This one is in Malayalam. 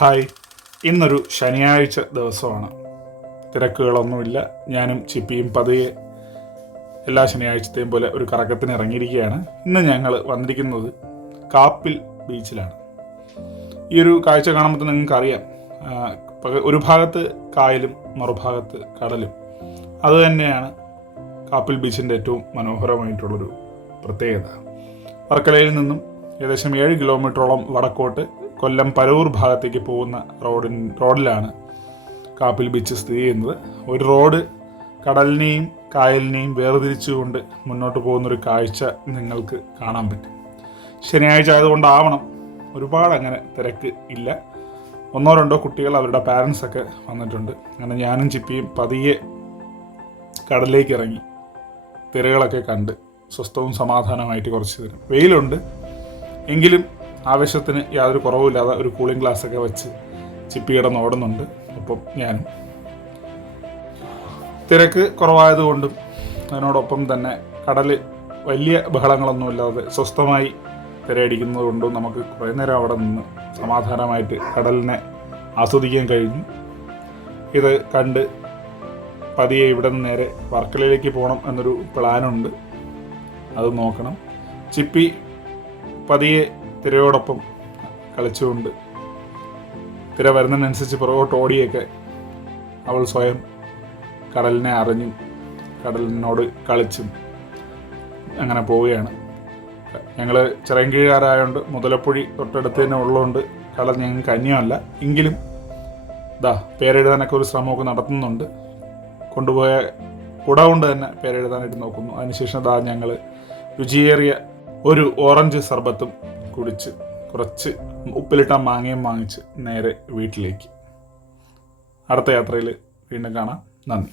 ഹായ്, ഇന്നൊരു ശനിയാഴ്ച ദിവസമാണ്. തിരക്കുകളൊന്നുമില്ല. ഞാനും ചിപ്പിയും പതിയെ എല്ലാ ശനിയാഴ്ചത്തെയും പോലെ ഒരു കറക്കത്തിന് ഇറങ്ങിയിരിക്കുകയാണ്. ഇന്ന് ഞങ്ങൾ വന്നിരിക്കുന്നത് കാപ്പിൽ ബീച്ചിലാണ്. ഈ ഒരു കാഴ്ച കാണുമ്പോൾ നിങ്ങൾക്കറിയാം, ഒരു ഭാഗത്ത് കായലും മറുഭാഗത്ത് കടലും. അതുതന്നെയാണ് കാപ്പിൽ ബീച്ചിൻ്റെ ഏറ്റവും മനോഹരമായിട്ടുള്ളൊരു പ്രത്യേകത. വർക്കലയിൽ നിന്നും ഏകദേശം 7 കിലോമീറ്ററോളം വടക്കോട്ട് കൊല്ലം പരവൂർ ഭാഗത്തേക്ക് പോകുന്ന റോഡിലാണ് കാപ്പിൽ ബീച്ച് സ്ഥിതി ചെയ്യുന്നത്. ഒരു റോഡ് കടലിനെയും കായലിനെയും വേർതിരിച്ചുകൊണ്ട് മുന്നോട്ട് പോകുന്നൊരു കാഴ്ച നിങ്ങൾക്ക് കാണാൻ പറ്റും. ശനിയാഴ്ച ആയതുകൊണ്ടാവണം ഒരുപാട് അങ്ങനെ തിരക്ക് ഇല്ല. 1-2 കുട്ടികൾ അവരുടെ പാരൻസൊക്കെ വന്നിട്ടുണ്ട്. അങ്ങനെ ഞാനും ചിപ്പിയും പതിയെ കടലിലേക്ക് ഇറങ്ങി തിരകളൊക്കെ കണ്ട് സ്വസ്ഥവും സമാധാനമായിട്ട് കുറച്ച് നേരം. വെയിലുണ്ട് എങ്കിലും ആവശ്യത്തിന് യാതൊരു കുറവുമില്ലാതെ ഒരു കൂളിംഗ് ഗ്ലാസ്സൊക്കെ വെച്ച് ചിപ്പി കിടന്ന് ഓടുന്നുണ്ട്. ഒപ്പം ഞാനും. തിരക്ക് കുറവായതുകൊണ്ടും അതിനോടൊപ്പം തന്നെ കടൽ വലിയ ബഹളങ്ങളൊന്നുമില്ലാതെ സ്വസ്ഥമായി തിരയടിക്കുന്നത് കൊണ്ടും നമുക്ക് കുറേ നേരം അവിടെ നിന്ന് സമാധാനമായിട്ട് കടലിനെ ആസ്വദിക്കാൻ കഴിഞ്ഞു. ഇത് കണ്ട് പതിയെ ഇവിടെ നിന്ന് നേരെ വർക്കലയിലേക്ക് പോകണം എന്നൊരു പ്ലാനുണ്ട്. അത് നോക്കണം. ചിപ്പി പതിയെ തിരയോടൊപ്പം കളിച്ചുകൊണ്ട് തിര വരുന്നതിനനുസരിച്ച് പുറകോട്ട് ഓടിയൊക്കെ അവൾ സ്വയം കടലിനെ അറിഞ്ഞും കടലിനോട് കളിച്ചും അങ്ങനെ പോവുകയാണ്. ഞങ്ങൾ ചിറയൻകീഴുകാരായതുകൊണ്ട് മുതലപ്പുഴി തൊട്ടടുത്ത് തന്നെ ഉള്ളതുകൊണ്ട് കടൽ ഞങ്ങൾക്ക് അന്യമല്ല. എങ്കിലും പേരെഴുതാനൊക്കെ ഒരു ശ്രമമൊക്കെ നടത്തുന്നുണ്ട്. കൊണ്ടുപോയ കുട കൊണ്ട് തന്നെ പേരെഴുതാനായിട്ട് നോക്കുന്നു. അതിനുശേഷം ഞങ്ങൾ രുചിയേറിയ ഒരു ഓറഞ്ച് സർബത്തും കുടിച്ച് കുറച്ച് ഉപ്പിലിട്ട മാങ്ങയും വാങ്ങിച്ച് നേരെ വീട്ടിലേക്ക്. അടുത്ത യാത്രയിൽ വീണ്ടും കാണാം. നന്ദി.